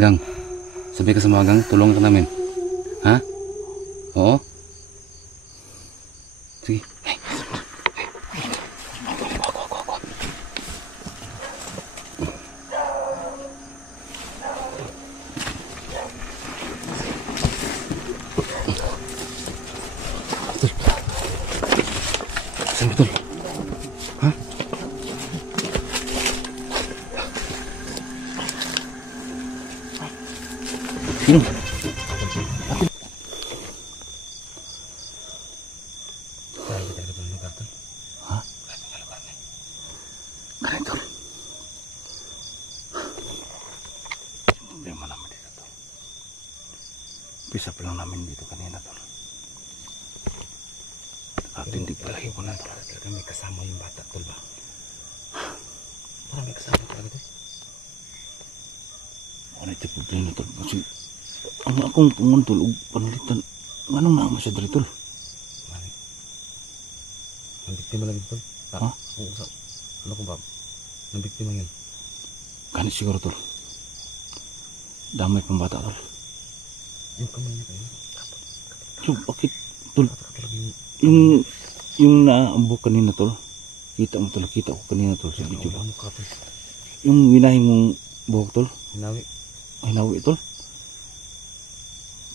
Gang, sabi ka sa mga gang, tulungan ka namin. Ha? Oo? Sige. Saan betul? Ha? Sino? Ha? Ganito. Problema namin dito, tol. Pisa pa lang namin dito kanina, tol. Tindig pala yung kunan, tol. Talaga may kasama yung bata, tol ba? Parang may kasama talaga, tol. Ano ito problema, tol? Kasi ang akong tungon, tol, panalitan. Anong naman siya dari, tol? Ang biktima lagi, tol. Ha? Ano ko ba? Ang biktima yun. Ganit siguro, tol. Damay pang bata, tol. Yung kamay niya kayo. So, bakit, tol? Yung Yung naambok kanina, tol. Kita mo, tol. Kita ko kanina, tol, sa video. Yung winahing mong buhok, tol. hinawi. Ay, nawi, tol.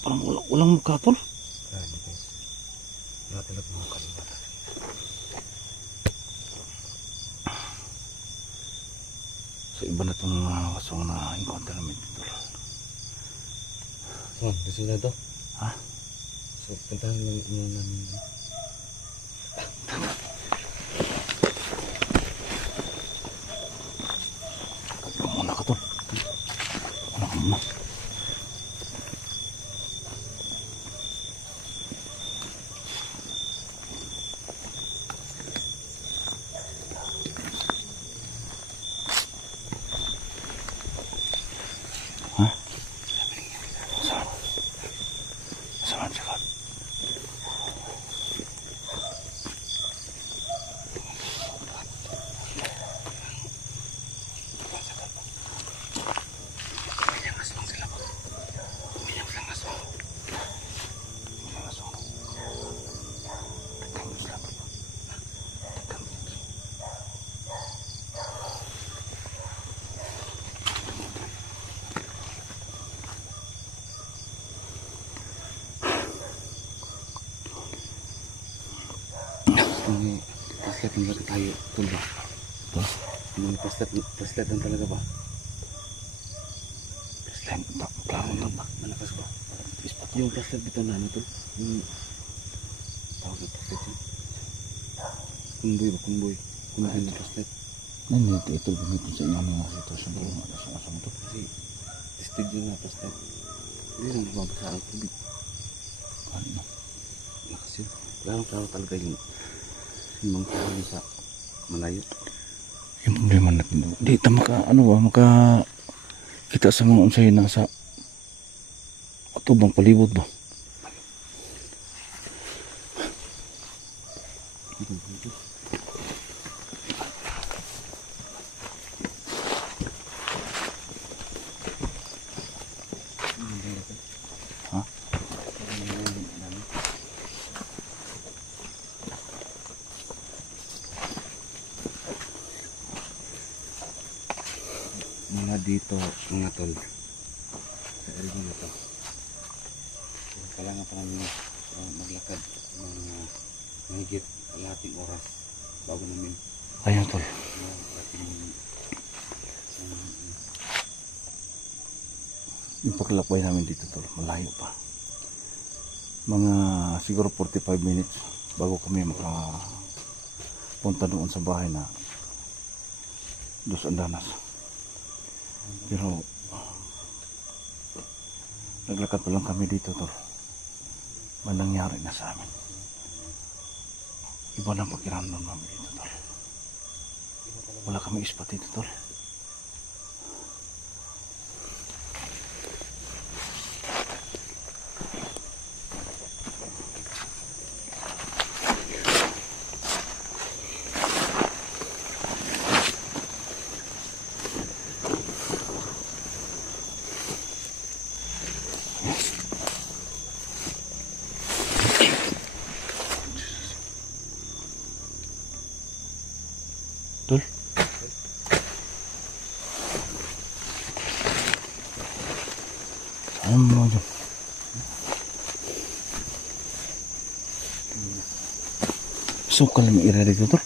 Parang walang mukha, tol. Grabe, guys. Wala talaga mukha yung bata. So, iba na itong wasong na-encounter namin, tol. So, gusto nyo ito? Ha? So, puntahan lang namin. Muna ka, tol. Muna ka muna. Ha? Saan? Saan siya ka? May paslet ng laki tayo, tol ba? Ito? May paslet lang talaga ba? Paslet. Plano na ba? Malakas ba? Yung paslet dito na ano, tol? Yung tawag na paslet yun. Kumboy ba? Kumboy. Kumboy na paslet. Nandito ito ganito sa inyo mga sitwasyon ko. Ano to? Kasi tested yun na paslet. Hindi lang mabasa ang tubig. Ano? Lakas yun. Larang tao talaga yung mga tao sa malayo. Yung problema natin daw. Di ta maka kita sa mga unsay nasa atubang palibot ba? Ha? Mga dito, mga tol, sa area na to, kailangan pa namin maglakad mga mahigit kalahating oras bago namin Ayun, tol. Yung paglakbay namin dito, tol, malayo pa. Mga siguro 45 minutes bago kami makapunta doon sa bahay na Dos Andanas. Pero naglakad pa lang kami dito, tol. May nangyari na sa amin. Iba na pakiramdam namin dito, tol. Wala kami ispat dito, tol. Tol. Saan mo dyan? Sukal ang ira dito, tol.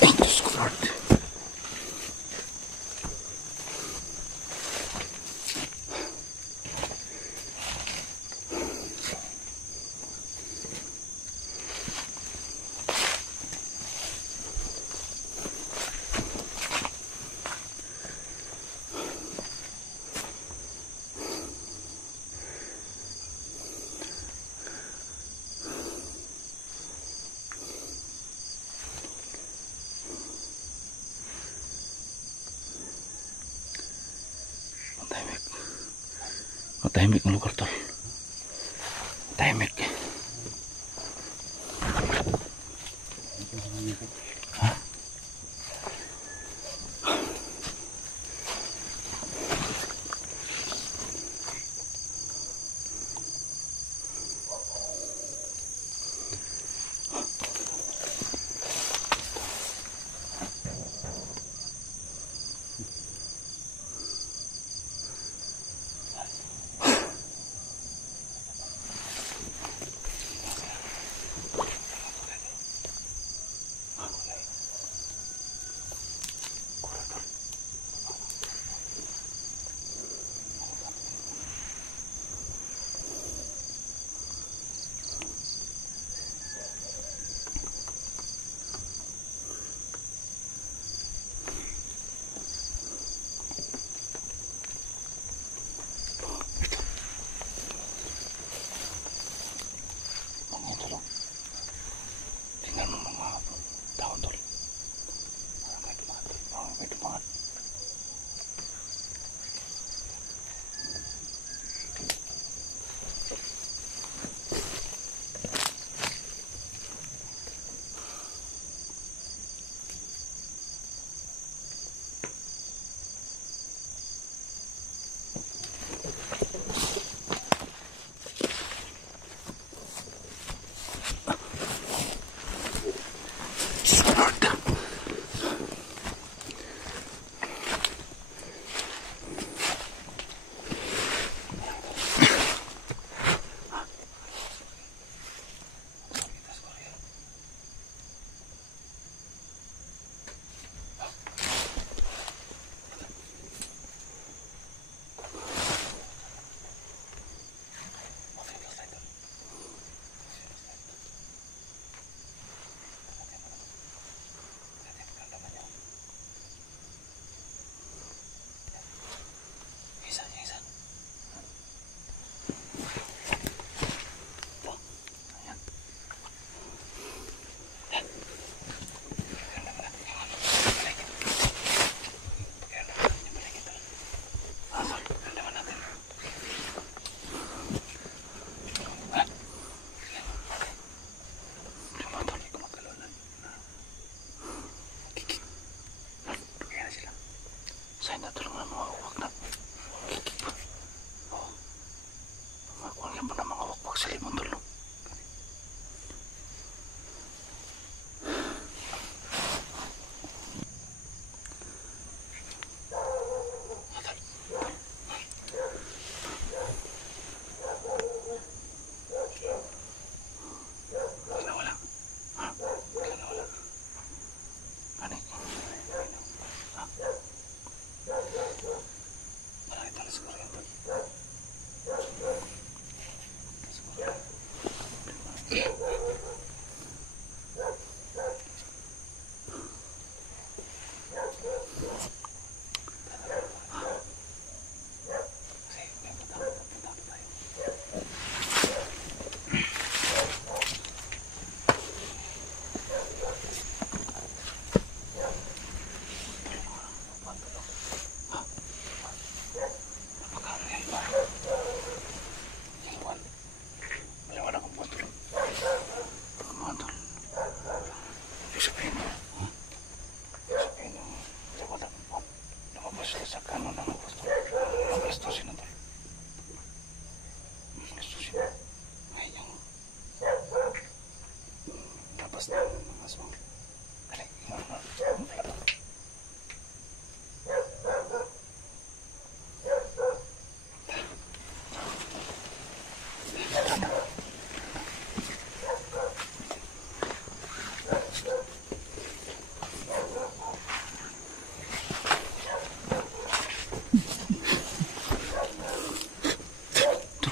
Ay, Diyos ko, Lord. Matahimik. Matahimik ang lugar, tol. Matahimik. Ha?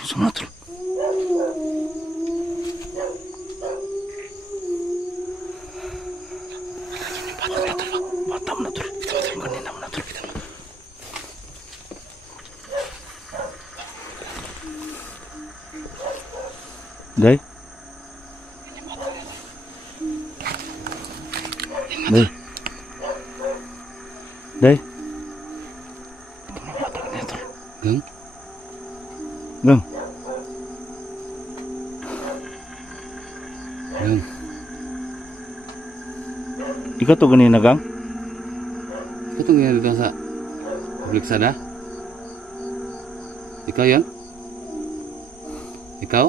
Sama tol. Bata mo na tol. Kita mo tol. Kanina mo na tol. Kita mo. Day. Day. Day. Gang? Gang. Gang. Ikaw to ganina, Gang? Ikaw itong nangyari dito sa Publiksada? Ikaw yan? Ikaw?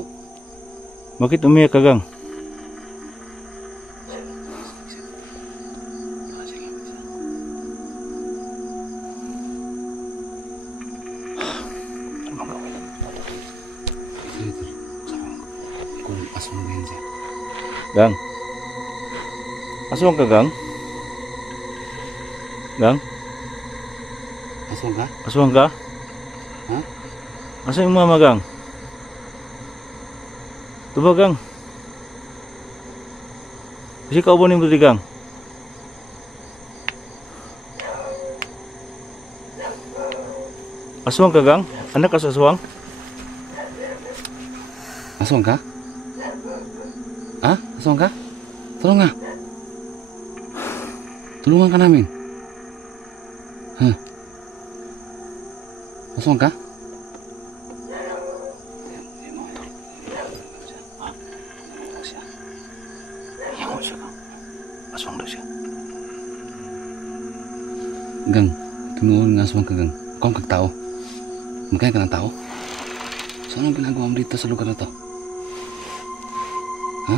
Bakit umiyak ka, Gang? Aswang ba yan siya? Gang. Aswang ka, Gang? Gang? Aswang ka? Aswang ka? Ha? Asa yung mama, Gang? Ito ba, Gang? Kasi kaubonin mo di, Gang? Aswang ka, Gang? Anak ka sa aswang? Aswang ka? Ha? Aswang ka? Tolong nga. Tulungan ka namin. Ha? Aswang ka? Aswang daw siya. Gang, tinuon nga aswang ka, Gang. Ikaw ang kagtao. Magkaya ka ng tao? So anong ginagawa mo dito sa lugar na to? Ha?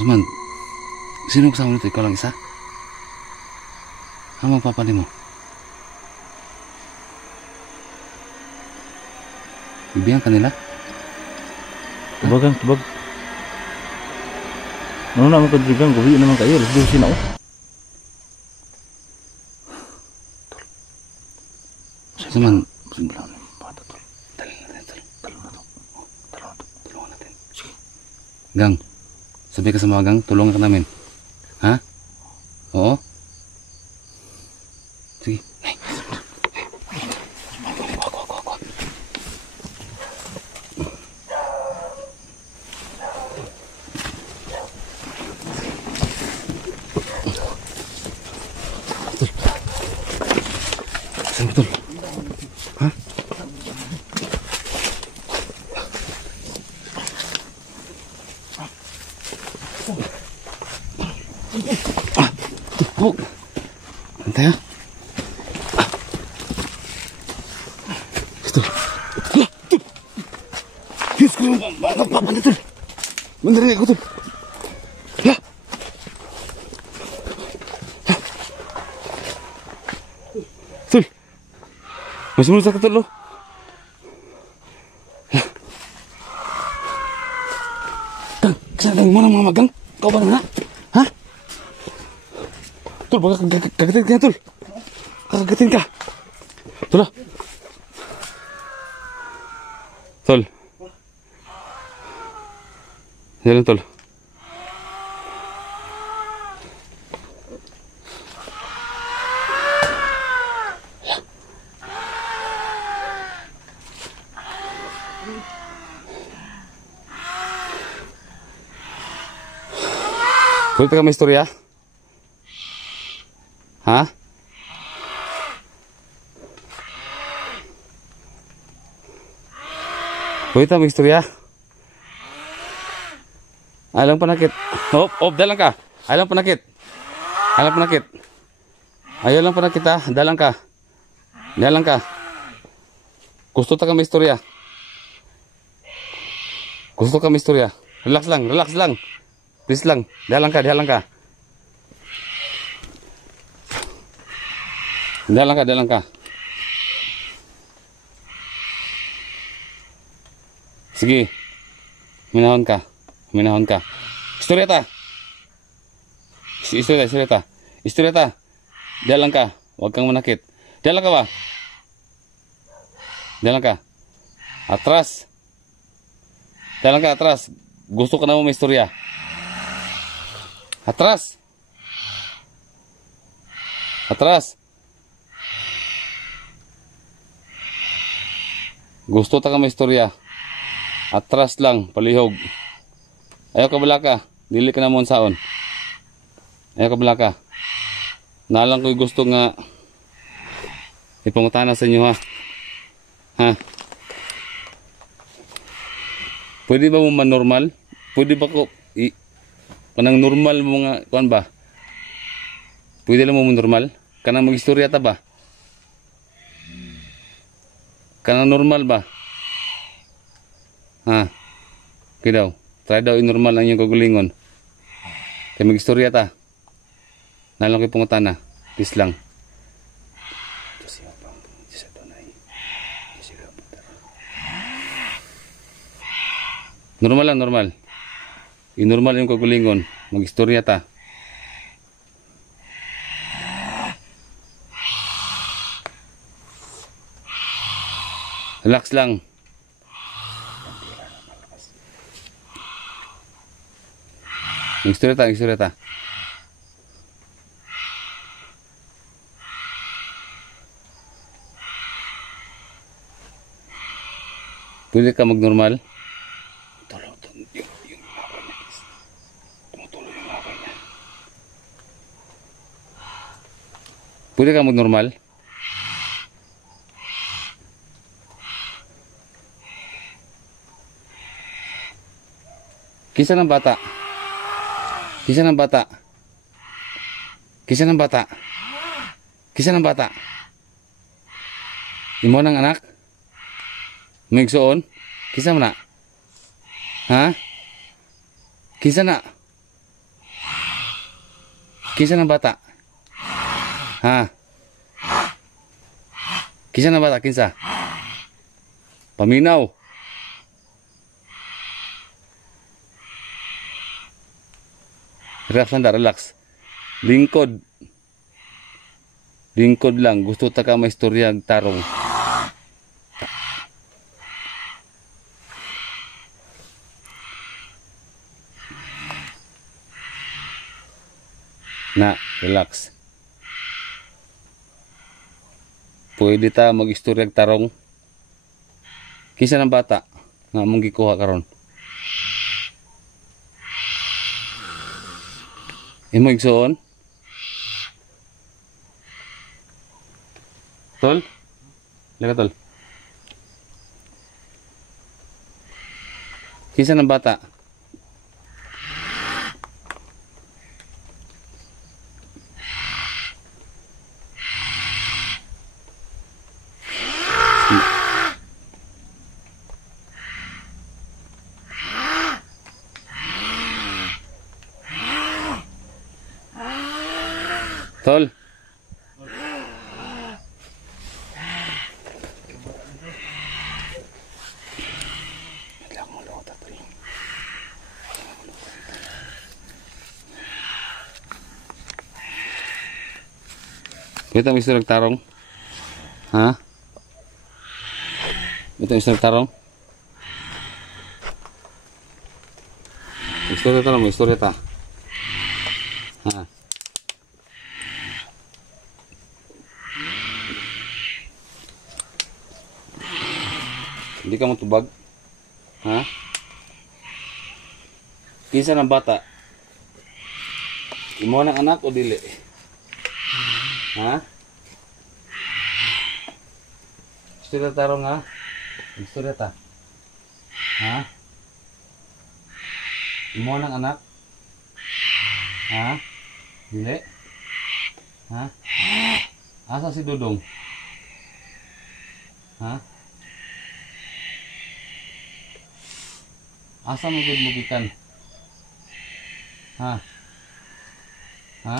Usman, sino kasama nito? Ikaw lang isa? Ano magpapali mo? Bibigyan ka nila? Tubag, Gang, tubag. Ano na mo ka di, Gang? Gabi naman kayo. Let's do sina, oh. Usman, Simula na yung bata, tol. dali natin, tol. Talon na to. Talon na to. Tulungan natin. Sige. Gang, sabi ka sa mga gang, tulungan ka namin. Ha? Oo? Sige. Ay. Saan betul? Ha? Tuh, nanti ya. Betul. Lah, tuh. Yes, kau apa betul? Bener ya, betul. Lah. Betul. Masih mulus sakit lo. Gang, kesana mana mama Gang? Kau mana? Hah? Tul, baka kagetin ka, Tul. Kakagetin ka. Tul, ah. Tul. Jalan, Tul. Kulit ka may istorya? Ha? Kulit ka may istorya? Alang panakit. Hop, dalang ka. Alang panakit. Alang panakit. Ayaw lang panakit ha. Dalang ka. Dalang ka. Gusto ta ka may istorya? Gusto ka may istorya? Relax lang, relax lang. Please lang, dalang ka, dalang ka. Dalang ka, dalang ka. Sige. Minahon ka. Minahon ka. Istorya ta. Istorya ta. Istorya ta. Dalang ka. Huwag kang manakit. Dalang ka ba? Dalang ka. Atras. Dalang ka, atras. Gusto ka na mo may istorya. Atras. Atras. Gusto ta ka may istorya. Atras lang, palihog. Ayaw ka balaka. Dili ka na mo saon. Ayaw ka balaka. Nalang ko'y gusto nga ipangutana sa inyo ha. Ha? Pwede ba mo man-normal? Pwede ba ko kanang normal mo nga kuan ba? Pwede lang mo normal? Kanang mag-istorya ta ba? Kanang normal ba? Ha? Okay daw. Try daw i-normal ang iyong kagulingon. Kaya mag-istorya ta. Nalang ko'y pangutana. Peace lang. Normal lang, normal. I-normal yung kagulingon. Mag-istorya ta. Relax lang. Mag-istorya ta, mag-istorya ta. Pwede ka mag-normal? Pwede ka mag-normal? Kisa ng bata? Kisa ng bata? Kisa ng bata? Kisa ng bata? Imo ng anak? Migsoon? Kisa mo na? Ha? Kisa na? Kisa ng bata? Ha? Kisa ng bata? Kinsa? Paminaw? Relax lang da, relax. Lingkod. Lingkod lang. Gusto ta ka maistorya ang tarong. Na, relax. Pwede ta mag-istorya ang tarong. Kinsa ng bata nga mong gikuha karon? Imo igsoon? Tol? Laka tol. Kinsa ng bata? Tol. Kita mister nagtarong? Ha? Kita mister nagtarong? Istorya ta mo, istorya ta. Ha? Hindi ka mo tubag? Ha? Kinsa ng bata? Imo ng anak o dili? Ha? Istorya tarong ha? Istorya ta? Ha? Imo ng anak? Ha? Dili? Ha? Asa si Dudong? Ha? Asa mo gud mo gikan? Ha? Ha?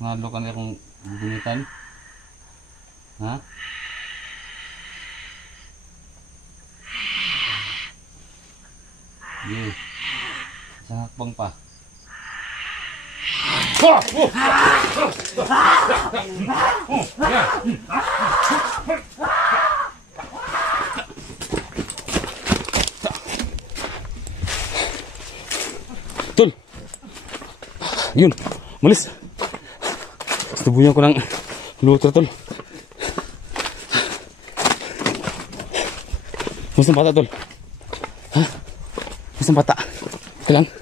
Ngadlo ka na akong gunitan? Ha? Sige. Isang hakbang pa. Tol. Yun, malis. Tubuyan ko ng lutro, tol. Mas ng bata, tol. Ha? Mas ng bata. Ito lang.